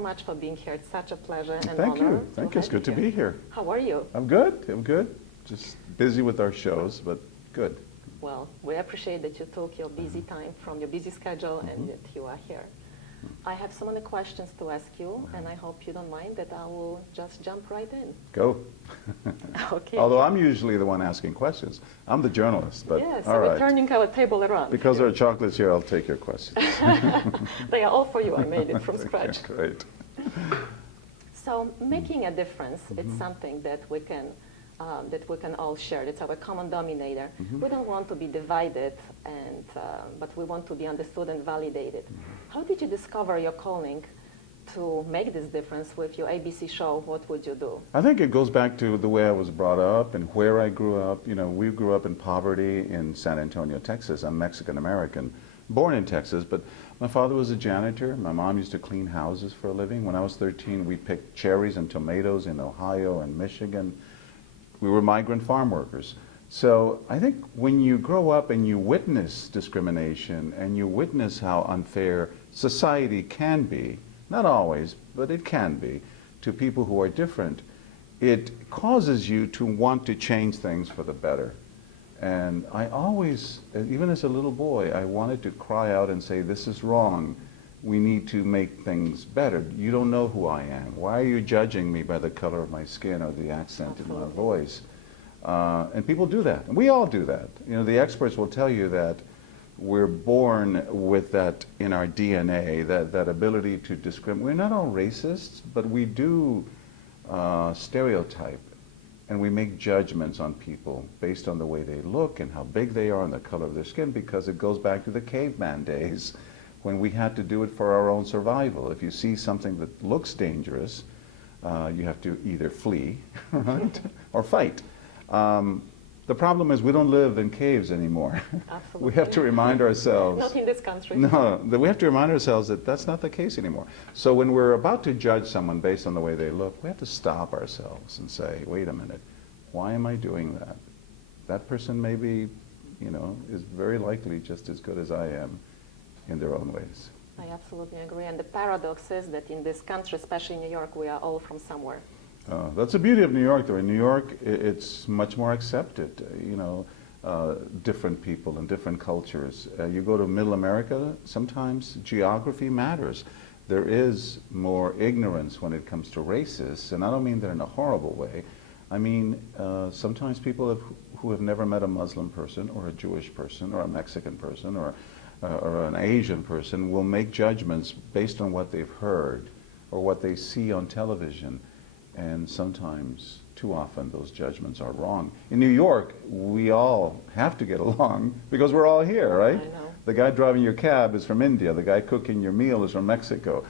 much for being here. It's such a pleasure and Thank honor. you. Thank you. It's good to be here. How are you? I'm good. I'm good. Just busy with our shows, but good. Well, we appreciate that you took your busy time from your busy schedule and that you are here. I have so many questions to ask you, and I hope you don't mind that I will just jump right in. Go. Okay. Although I'm usually the one asking questions. I'm the journalist, but yes, all so we're right. turning our table around. Because there are chocolates here, I'll take your questions. They are all for you. I made it from scratch. Great. So making a difference, it's something that we can all share. It's our common denominator. We don't want to be divided, but we want to be understood and validated. How did you discover your calling to make this difference with your ABC show? What would you do? I think it goes back to the way I was brought up and where I grew up. You know, we grew up in poverty in San Antonio, Texas. I'm Mexican American, born in Texas, but my father was a janitor. My mom used to clean houses for a living. When I was 13, we picked cherries and tomatoes in Ohio and Michigan. We were migrant farm workers. So I think when you grow up and you witness discrimination and you witness how unfair society can be, not always, but it can be, to people who are different, it causes you to want to change things for the better. And I always, even as a little boy, I wanted to cry out and say, this is wrong. We need to make things better. You don't know who I am. Why are you judging me by the color of my skin or the accent in my voice? And people do that. And we all do that. You know, the experts will tell you that we're born with that in our DNA, that ability to discriminate. We're not all racists, but we do stereotype. And we make judgments on people based on the way they look and how big they are and the color of their skin, because it goes back to the caveman days when we had to do it for our own survival. If you see something that looks dangerous, you have to either flee, right, or fight. The problem is we don't live in caves anymore. Absolutely. We have to remind ourselves. Not in this country. No, we have to remind ourselves that that's not the case anymore. So when we're about to judge someone based on the way they look, we have to stop ourselves and say, wait a minute, why am I doing that? That person maybe, you know, is very likely just as good as I am in their own ways. I absolutely agree. And the paradox is that in this country, especially New York, we are all from somewhere. That's the beauty of New York, though. In New York, it's much more accepted, you know, different people and different cultures. You go to Middle America, sometimes geography matters. There is more ignorance when it comes to races, and I don't mean that in a horrible way. I mean, sometimes people who have never met a Muslim person or a Jewish person or a Mexican person or an Asian person will make judgments based on what they've heard or what they see on television. And sometimes, too often, those judgments are wrong. In New York, we all have to get along because we're all here, right? I know. The guy driving your cab is from India. The guy cooking your meal is from Mexico.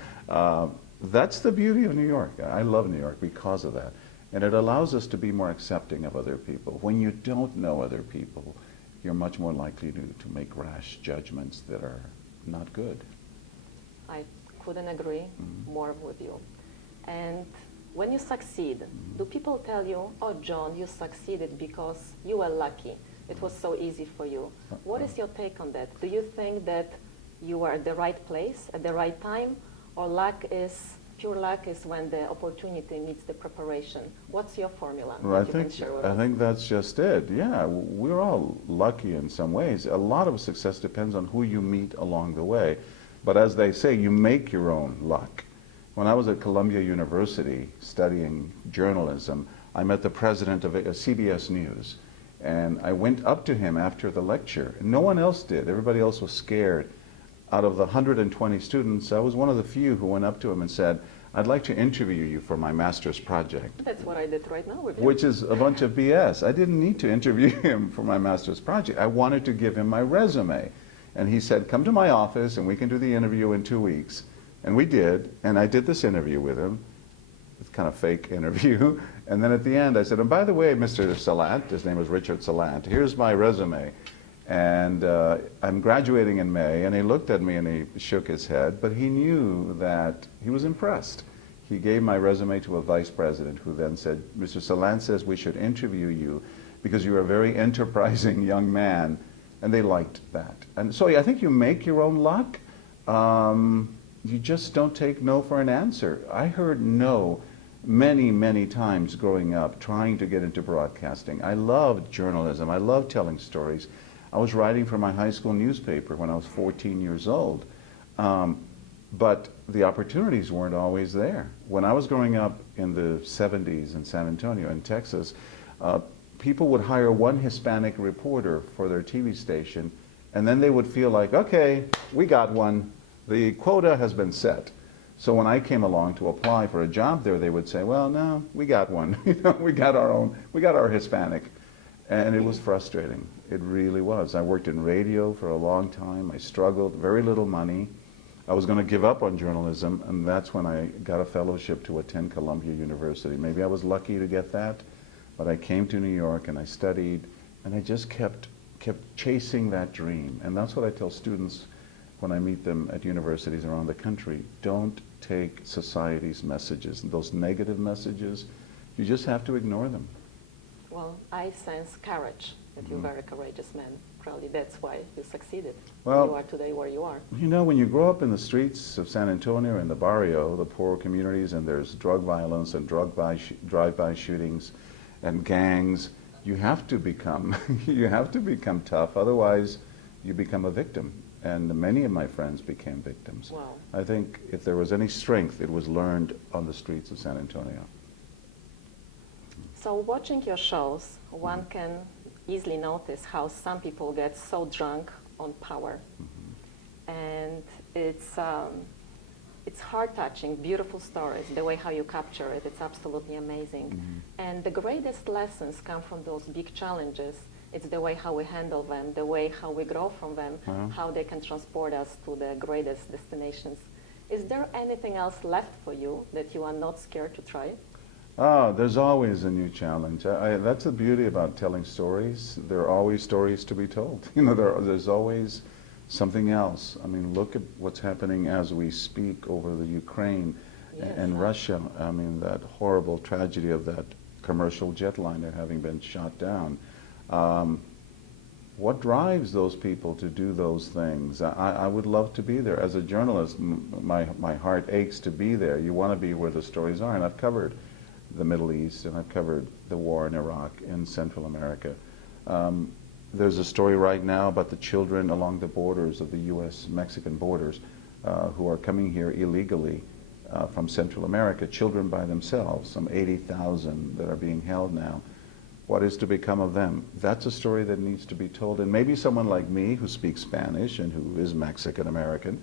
That's the beauty of New York. I love New York because of that. And it allows us to be more accepting of other people. When you don't know other people, you're much more likely to make rash judgments that are not good. I couldn't agree more with you. And when you succeed, do people tell you, oh, John, you succeeded because you were lucky. It was so easy for you. What is your take on that? Do you think that you are at the right place at the right time, or pure luck is when the opportunity meets the preparation? What's your formula Well, that you can share with I us? think that's just it. Yeah, we're all lucky in some ways. A lot of success depends on who you meet along the way. But as they say, you make your own luck. When I was at Columbia University studying journalism, I met the president of CBS News. And I went up to him after the lecture. And no one else did. Everybody else was scared. Out of the 120 students, I was one of the few who went up to him and said, I'd like to interview you for my master's project. That's what I did right now with you. Which is a bunch of BS. I didn't need to interview him for my master's project. I wanted to give him my resume. And he said, come to my office and we can do the interview in 2 weeks. And we did, and I did this interview with him. It's kind of fake interview. And then at the end I said, and by the way, Mr. Salant, his name was Richard Salant, here's my resume. And I'm graduating in May. And he looked at me and he shook his head, but he knew that he was impressed. He gave my resume to a vice president who then said, Mr. Salant says we should interview you because you're a very enterprising young man. And they liked that. And so I think you make your own luck. you just don't take no for an answer. I heard no many, many times growing up trying to get into broadcasting. I loved journalism. I loved telling stories. I was writing for my high school newspaper when I was 14 years old. But the opportunities weren't always there. When I was growing up in the 70s in San Antonio in Texas, people would hire one Hispanic reporter for their TV station, and then they would feel like, okay, we got one. The quota has been set. So when I came along to apply for a job there, they would say, well, no, we got one. We got our own, we got our Hispanic. And it was frustrating. It really was. I worked in radio for a long time. I struggled, very little money. I was going to give up on journalism, and that's when I got a fellowship to attend Columbia University. Maybe I was lucky to get that, but I came to New York and I studied, and I just kept chasing that dream. And that's what I tell students when I meet them at universities around the country. Don't take society's messages, those negative messages. You just have to ignore them. Well, I sense courage, that you're a very courageous man. Probably that's why you succeeded. Well, you are today where you are. You know, when you grow up in the streets of San Antonio and the barrio, the poor communities, and there's drug violence and drive-by shootings and gangs, you have to become you have to become tough. Otherwise, you become a victim. And many of my friends became victims. Wow. I think if there was any strength, it was learned on the streets of San Antonio. So watching your shows, one can easily notice how some people get so drunk on power. And it's heart-touching, beautiful stories, the way how you capture it, it's absolutely amazing. And the greatest lessons come from those big challenges. It's the way how we handle them, the way how we grow from them, how they can transport us to the greatest destinations. Is there anything else left for you that you are not scared to try? Oh, there's always a new challenge. That's the beauty about telling stories. There are always stories to be told. You know, there's always something else. I mean, look at what's happening as we speak over the Ukraine and Russia. I mean, that horrible tragedy of that commercial jetliner having been shot down. What drives those people to do those things? I would love to be there. As a journalist, my heart aches to be there. You want to be where the stories are, and I've covered the Middle East, and I've covered the war in Iraq and Central America. There's a story right now about the children along the borders of the U.S.-Mexican borders who are coming here illegally from Central America, children by themselves, some 80,000 that are being held now. What is to become of them? That's a story that needs to be told, and maybe someone like me who speaks Spanish and who is Mexican-American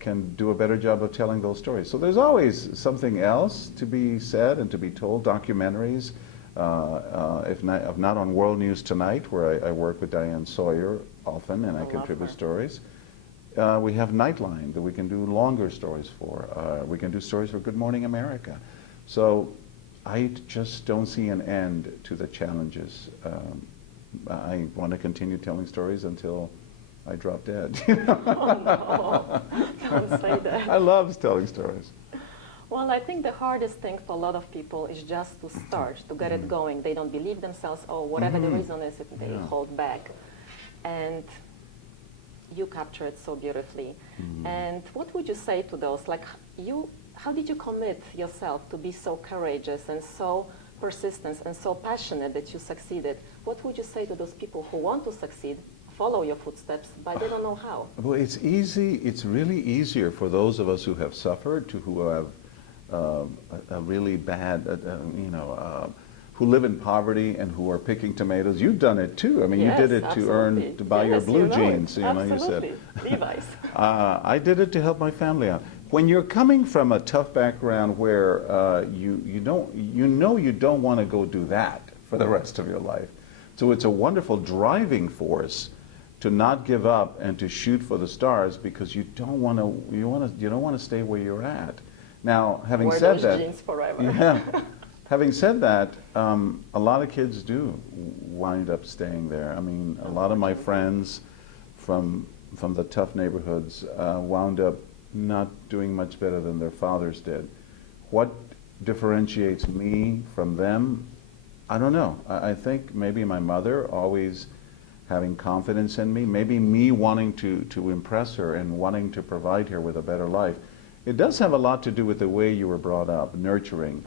can do a better job of telling those stories. So there's always something else to be said and to be told. Documentaries, if not on World News Tonight, where I work with Diane Sawyer often and I contribute stories. We have Nightline that we can do longer stories for. We can do stories for Good Morning America. So I just don't see an end to the challenges. I want to continue telling stories until I drop dead. Oh, no, don't say that. I love telling stories. Well, I think the hardest thing for a lot of people is just to start, to get it going. They don't believe themselves, or whatever the reason is, if they hold back. And you capture it so beautifully. And what would you say to those? Like, how did you commit yourself to be so courageous and so persistent and so passionate that you succeeded? What would you say to those people who want to succeed, follow your footsteps, but they don't know how? Well, it's easy. It's really easier for those of us who have suffered, who have a really bad, who live in poverty and who are picking tomatoes. You've done it too. I mean, yes, you did it to buy your blue jeans. Absolutely. You said. Levi's. I did it to help my family out. When you're coming from a tough background where you don't want to go do that for the rest of your life, so it's a wonderful driving force to not give up and to shoot for the stars, because you don't want to stay where you're at. Now, having said that, jeans forever. Yeah, having said that, a lot of kids do wind up staying there. I mean, a lot of my friends from the tough neighborhoods wound up not doing much better than their fathers did. What differentiates me from them? I don't know. I think maybe my mother always having confidence in me, maybe me wanting to impress her and wanting to provide her with a better life. It does have a lot to do with the way you were brought up, nurturing.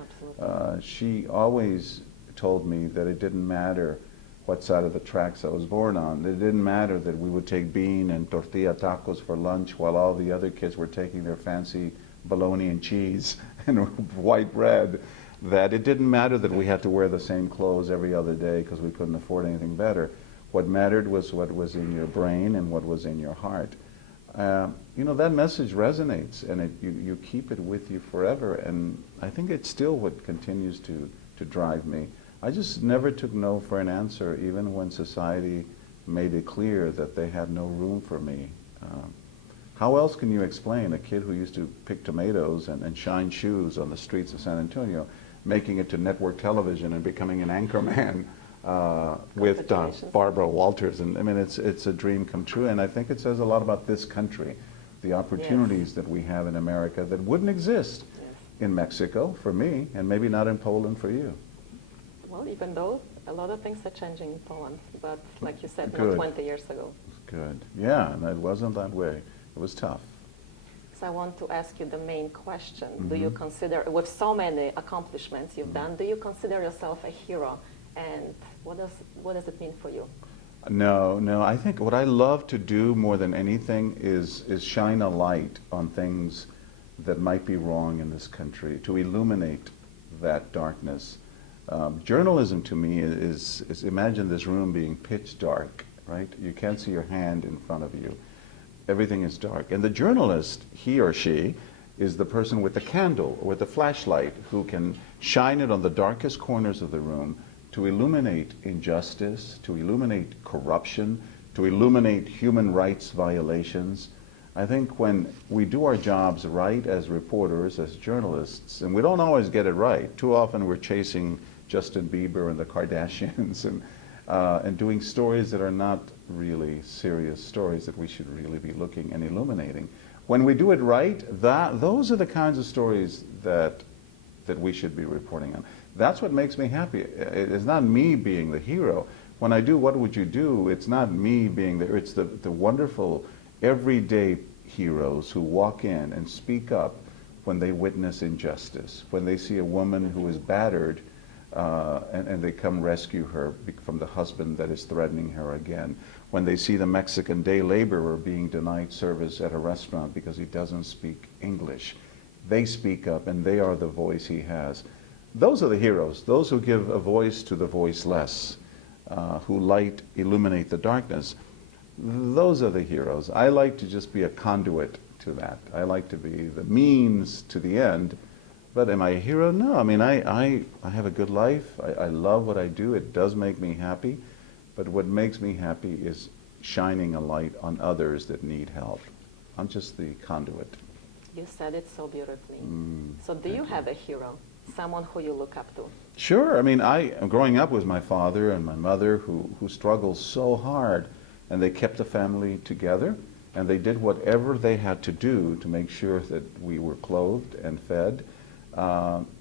She always told me that it didn't matter what side of the tracks I was born on. It didn't matter that we would take bean and tortilla tacos for lunch while all the other kids were taking their fancy bologna and cheese and white bread. That it didn't matter that we had to wear the same clothes every other day because we couldn't afford anything better. What mattered was what was in your brain and what was in your heart. You know, that message resonates, and you keep it with you forever, and I think it's still what continues to drive me. I just never took no for an answer, even when society made it clear that they had no room for me. How else can you explain a kid who used to pick tomatoes and shine shoes on the streets of San Antonio, making it to network television and becoming an anchorman with Barbara Walters? And I mean, it's a dream come true, and I think it says a lot about this country, the opportunities that we have in America that wouldn't exist in Mexico for me, and maybe not in Poland for you. Well, even though a lot of things are changing in Poland, but like you said, not 20 years ago. Good. Yeah, and it wasn't that way. It was tough. So I want to ask you the main question. Do you consider, with so many accomplishments you've done, do you consider yourself a hero? And what does it mean for you? No. I think what I love to do more than anything is shine a light on things that might be wrong in this country, to illuminate that darkness. Journalism to me is imagine this room being pitch dark, right? You can't see your hand in front of you. Everything is dark. And the journalist, he or she, is the person with the candle or with the flashlight who can shine it on the darkest corners of the room to illuminate injustice, to illuminate corruption, to illuminate human rights violations. I think when we do our jobs right as reporters, as journalists, and we don't always get it right. Too often we're chasing Justin Bieber and the Kardashians and doing stories that are not really serious stories that we should really be looking and illuminating. When we do it right, those are the kinds of stories that we should be reporting on. That's what makes me happy. It's not me being the hero. When I do What Would You Do, it's not me being there. It's the wonderful everyday heroes who walk in and speak up when they witness injustice, when they see a woman who is battered and they come rescue her from the husband that is threatening her again, when they see the Mexican day laborer being denied service at a restaurant because he doesn't speak English. They speak up and they are the voice he has. Those are the heroes, those who give a voice to the voiceless, who illuminate the darkness. Those are the heroes. I like to just be a conduit to that. I like to be the means to the end. But am I a hero? No. I mean, I have a good life. I love what I do. It does make me happy. But what makes me happy is shining a light on others that need help. I'm just the conduit. You said it so beautifully. So do you have a hero? Someone who you look up to? Sure. I mean, growing up with my father and my mother who struggled so hard, and they kept the family together, and they did whatever they had to do to make sure that we were clothed and fed,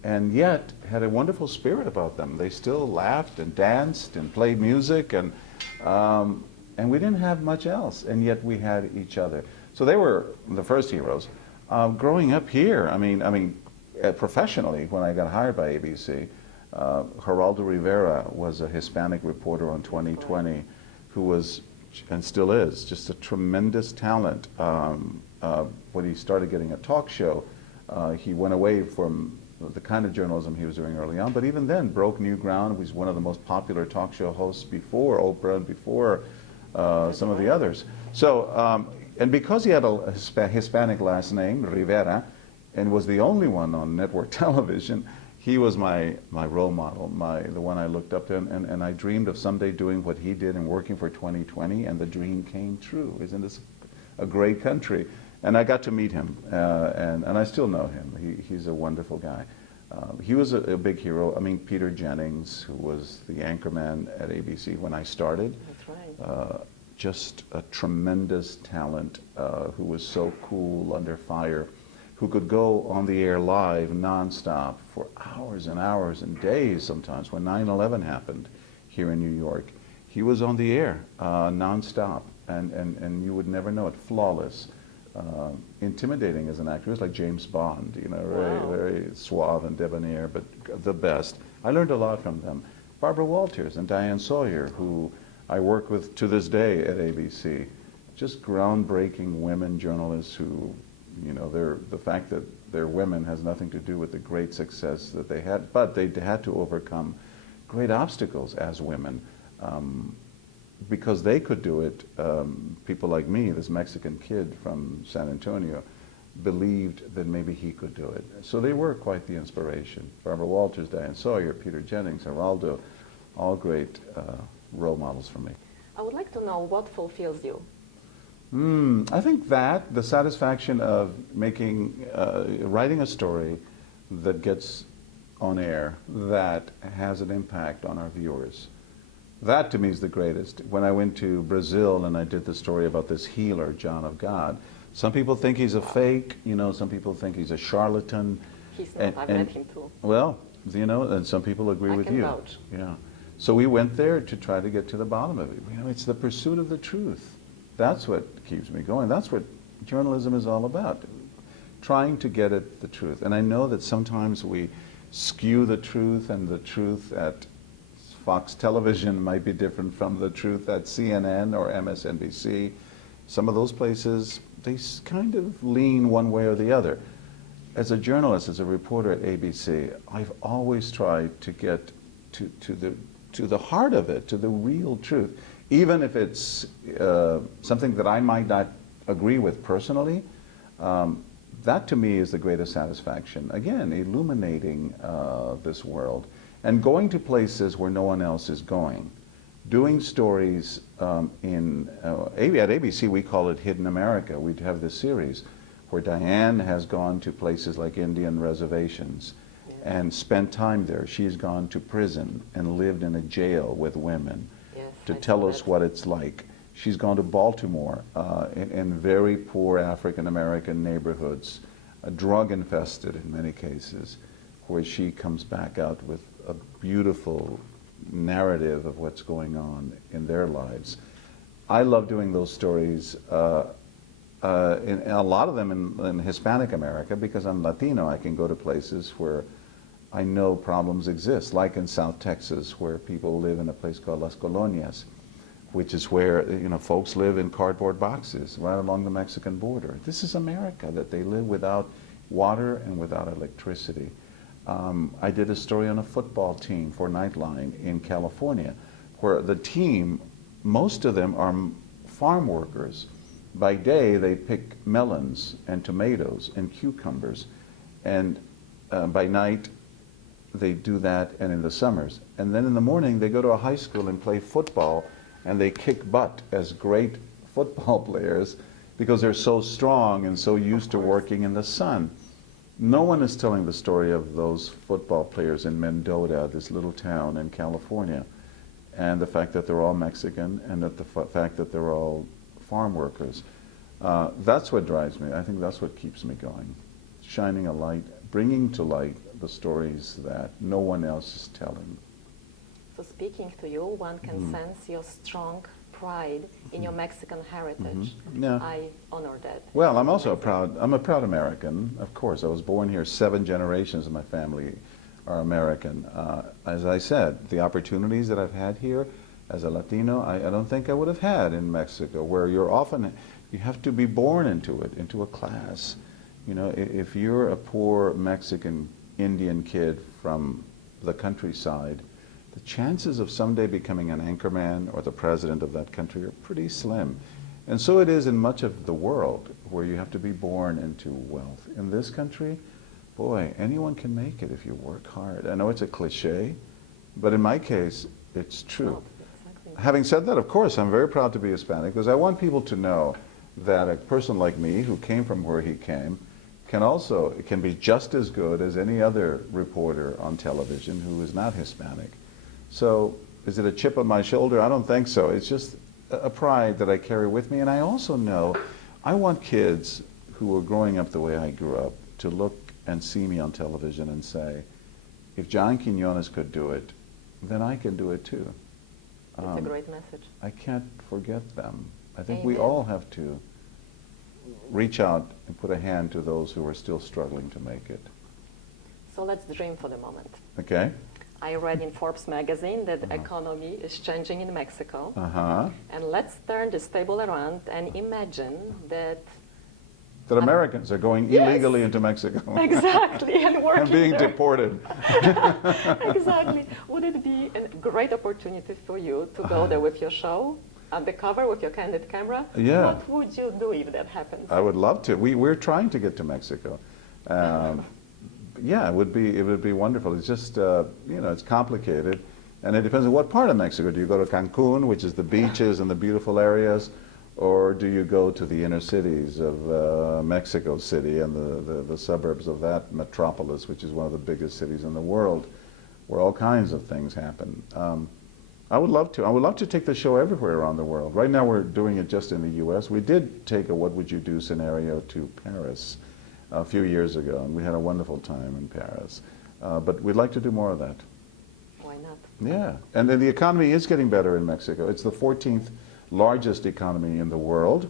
and yet had a wonderful spirit about them. They still laughed and danced and played music, and we didn't have much else, and yet we had each other. So they were the first heroes. Growing up here, I mean, professionally, when I got hired by ABC, Geraldo Rivera was a Hispanic reporter on 2020 who was, and still is, just a tremendous talent. When he started getting a talk show, he went away from the kind of journalism he was doing early on, but even then broke new ground. He was one of the most popular talk show hosts before Oprah and before some of the others. So, and because he had a Hispanic last name, Rivera, and was the only one on network television, he was my role model, the one I looked up to, and I dreamed of someday doing what he did and working for 2020, and the dream came true. Isn't this a great country? And I got to meet him, and I still know him. He's a wonderful guy. He was a big hero. I mean, Peter Jennings, who was the anchorman at ABC when I started. That's right. Just a tremendous talent who was so cool under fire, who could go on the air live nonstop for hours and hours and days sometimes when 9/11 happened here in New York. he was on the air nonstop, and you would never know it. Flawless, intimidating as an actor. He was like James Bond, you know, Wow. very suave and debonair, but the best. I learned a lot from them. Barbara Walters and Diane Sawyer, who I work with to this day at ABC, just groundbreaking women journalists who, you know, the fact that they're women has nothing to do with the great success that they had, but they had to overcome great obstacles as women. Because they could do it, people like me, this Mexican kid from San Antonio, believed that maybe he could do it. So they were quite the inspiration. Barbara Walters, Diane Sawyer, Peter Jennings, Geraldo, all great role models for me. I would like to know what fulfills you. I think that the satisfaction of making, writing a story that gets on air that has an impact on our viewers. That to me is the greatest. When I went to Brazil and I did the story about this healer, John of God, some people think he's a fake, you know, some people think he's a charlatan. He's not. I've met him too. Well, you know, and some people agree with you. I can vouch. Yeah. So we went there to try to get to the bottom of it. You know, it's the pursuit of the truth. That's what keeps me going. That's what journalism is all about. Trying to get at the truth. And I know that sometimes we skew the truth, and the truth at Fox Television might be different from the truth at CNN or MSNBC. Some of those places, they kind of lean one way or the other. As a journalist, as a reporter at ABC, I've always tried to get to the heart of it, to the real truth. Even if it's something that I might not agree with personally, that to me is the greatest satisfaction. Again, illuminating this world and going to places where no one else is going. Doing stories at ABC, we call it Hidden America. We'd have this series where Diane has gone to places like Indian reservations and spent time there. She's gone to prison and lived in a jail with women to tell us what it's like. She's gone to Baltimore in very poor African-American neighborhoods, drug-infested in many cases, where she comes back out with a beautiful narrative of what's going on in their lives. I love doing those stories, in a lot of them in Hispanic America, because I'm Latino. I can go to places where I know problems exist, like in South Texas, where people live in a place called Las Colonias, which is where, you know, folks live in cardboard boxes right along the Mexican border. This is America, that they live without water and without electricity. I did a story on a football team for Nightline in California, where the team, most of them are farm workers. By day, they pick melons and tomatoes and cucumbers, and by night, they do that, and in the summers. And then in the morning, they go to a high school and play football, and they kick butt as great football players because they're so strong and so used to working in the sun. No one is telling the story of those football players in Mendota, this little town in California, and the fact that they're all Mexican, and that the fact that they're all farm workers. That's what drives me. I think that's what keeps me going. Shining a light, bringing to light the stories that no one else is telling. So speaking to you, one can sense your strong pride in your Mexican heritage. Yeah. I honor that. Well, I'm also I'm a proud American, of course. I was born here. 7 generations of my family are American. As I said, the opportunities that I've had here as a Latino, I don't think I would have had in Mexico, where you have to be born into it, into a class. You know, if you're a poor Mexican Indian kid from the countryside, the chances of someday becoming an anchorman or the president of that country are pretty slim. And so it is in much of the world, where you have to be born into wealth. In this country, boy, anyone can make it if you work hard. I know it's a cliche, but in my case, it's true. Exactly. Having said that, of course, I'm very proud to be Hispanic, because I want people to know that a person like me, who came from where he came, can be just as good as any other reporter on television who is not Hispanic. So is it a chip on my shoulder? I don't think so. It's just a pride that I carry with me. And I also know I want kids who are growing up the way I grew up to look and see me on television and say, if John Quinones could do it, then I can do it too. It's a great message. I can't forget them. I think we Amen. all have to reach out and put a hand to those who are still struggling to make it. So let's dream for the moment. Okay? I read in Forbes magazine that the economy is changing in Mexico. Uh-huh. And let's turn this table around and imagine that That Americans are going Yes. illegally into Mexico. exactly and working And being there. deported. Exactly. Would it be a great opportunity for you to go there with your show on the cover with your candid camera? Yeah. What would you do if that happens? I would love to. We're trying to get to Mexico. Yeah, it would be wonderful. It's just it's complicated, and it depends on what part of Mexico. Do you go to Cancun, which is the beaches and the beautiful areas, or do you go to the inner cities of Mexico City and the suburbs of that metropolis, which is one of the biggest cities in the world, where all kinds of things happen? I would love to. I would love to take the show everywhere around the world. Right now we're doing it just in the U.S. We did take a What Would You Do scenario to Paris a few years ago, and we had a wonderful time in Paris. But we'd like to do more of that. Why not? Yeah, and then the economy is getting better in Mexico. It's the 14th largest economy in the world.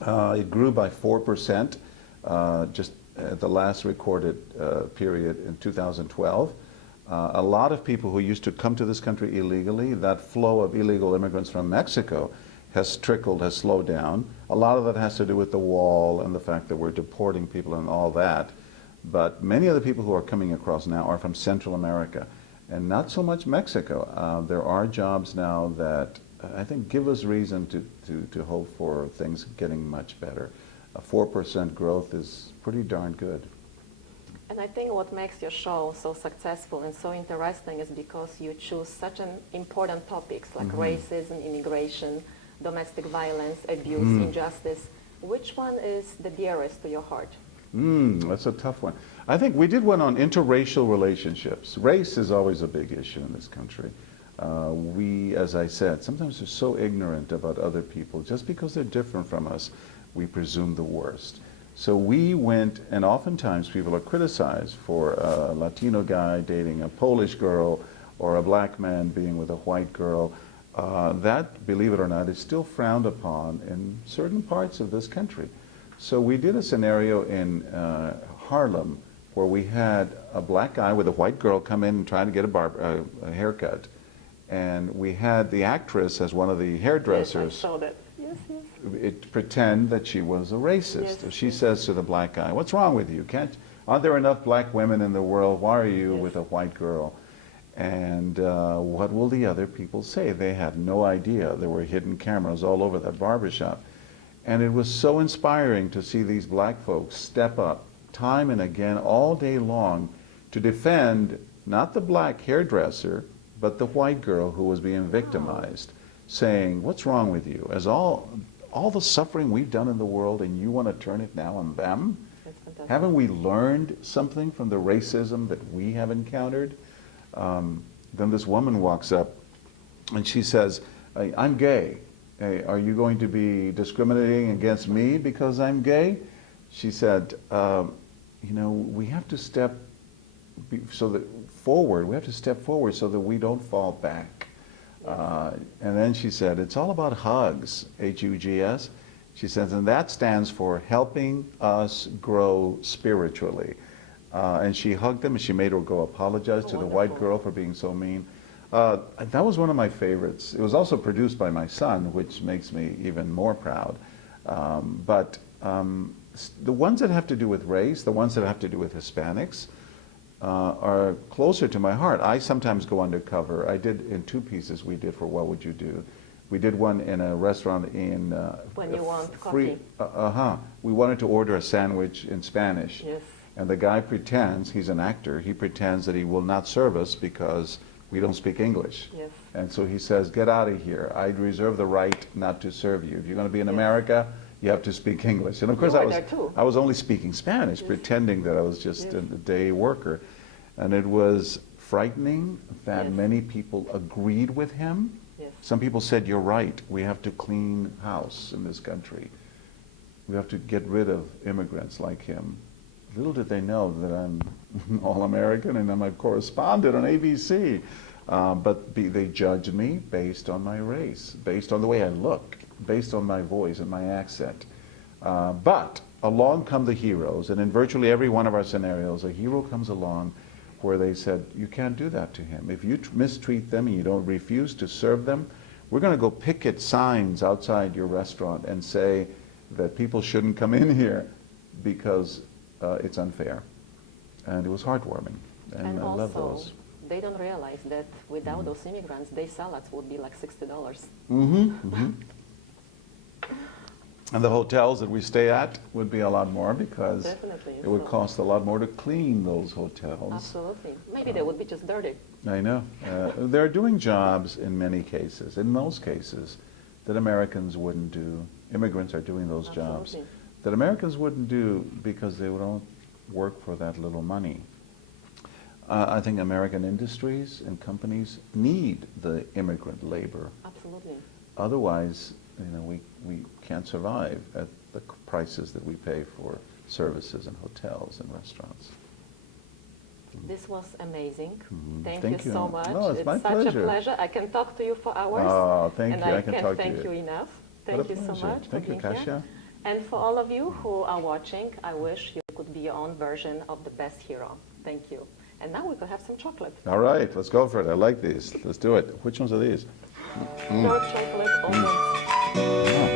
It grew by 4% just at the last recorded period in 2012. A lot of people who used to come to this country illegally, that flow of illegal immigrants from Mexico has slowed down. A lot of that has to do with the wall and the fact that we're deporting people and all that. But many of the people who are coming across now are from Central America and not so much Mexico. There are jobs now that I think give us reason to hope for things getting much better. A 4% growth is pretty darn good. And I think what makes your show so successful and so interesting is because you choose such an important topics like racism, immigration, domestic violence, abuse, injustice. Which one is the dearest to your heart? That's a tough one. I think we did one on interracial relationships. Race is always a big issue in this country. We, as I said, sometimes are so ignorant about other people. Just because they're different from us, we presume the worst. So we went, and oftentimes people are criticized for a Latino guy dating a Polish girl or a black man being with a white girl. That, believe it or not, is still frowned upon in certain parts of this country. So we did a scenario in Harlem where we had a black guy with a white girl come in and try to get a haircut. And we had the actress as one of the hairdressers. Yes, I saw that. Yes, yes. Pretend that she was a racist. Yes, She says to the black guy, "What's wrong with you? Aren't there enough black women in the world? Why are you with a white girl?" And what will the other people say? They had no idea. There were hidden cameras all over that barbershop. And it was so inspiring to see these black folks step up time and again all day long to defend not the black hairdresser, but the white girl who was being victimized, saying, "What's wrong with you? As all the suffering we've done in the world and you want to turn it now on them? That's fantastic. Haven't we learned something from the racism that we have encountered?" Then this woman walks up and she says, "I'm gay. Hey, are you going to be discriminating against me because I'm gay?" She said, we have to step forward. We have to step forward so that we don't fall back. And then she said, "It's all about hugs, Hugs." She says, and that stands for helping us grow spiritually. And she hugged them and she made her go apologize to the white girl for being so mean. That was one of my favorites. It was also produced by my son, which makes me even more proud. But the ones that have to do with race, the ones that have to do with Hispanics, are closer to my heart. I sometimes go undercover. I did in 2 pieces we did for What Would You Do. We did one in a restaurant in... when you want coffee. We wanted to order a sandwich in Spanish. Yes. And the guy pretends, he's an actor, he pretends that he will not serve us because we don't speak English. Yes. And so he says, "Get out of here. I reserve the right not to serve you. If you're going to be in America, you have to speak English." And of course I was only speaking Spanish, pretending that I was just a day worker. And it was frightening that many people agreed with him. Yes. Some people said, "You're right. We have to clean house in this country. We have to get rid of immigrants like him." Little did they know that I'm all-American and I'm a correspondent on ABC. They judged me based on my race, based on the way I look, based on my voice and my accent. But along come the heroes, and in virtually every one of our scenarios, a hero comes along where they said, you can't do that to him. If you mistreat them and you don't refuse to serve them, we're going to go picket signs outside your restaurant and say that people shouldn't come in here because it's unfair. And it was heartwarming. And I love those. They don't realize that without those immigrants, their salads would be like $60. Mm-hmm, mm-hmm. And the hotels that we stay at would be a lot more because Definitely. it would cost a lot more to clean those hotels. Absolutely. Maybe they would be just dirty. I know. They're doing jobs in many cases, in most cases, that Americans wouldn't do. Immigrants are doing those jobs that Americans wouldn't do because they don't work for that little money. I think American industries and companies need the immigrant labor. Absolutely. Otherwise, we can't survive at the prices that we pay for services in hotels and restaurants. This was amazing. Thank you so much. No, it's my such pleasure. a pleasure. I can talk to you for hours. Oh, thank and you. I can can't talk thank to you enough. What Thank a you so pleasure. much Thank for you, being Kasia. here. And for all of you who are watching, I wish you could be your own version of the best hero. Thank you. And now we could have some chocolate. All right, let's go for it. I like these. Let's do it. Which ones are these? Dark chocolate almonds. Oh.